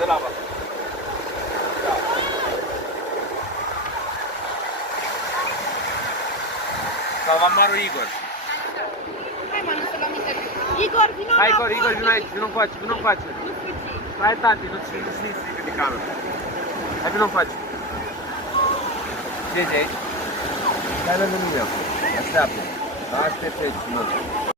de la vă. Da. Salvamarul Igor. Hai mă, nu să luăm interviu. Igor, vino Hai înapoi. Igor, vino aici, vino încoace, vino încoace. Nu fugi. Hai tati, nu-ți strică de cameră. Hai vino încoace. Ce zici aici? Hai lângă mine acum. Așteaptă. Aștept aici, mă.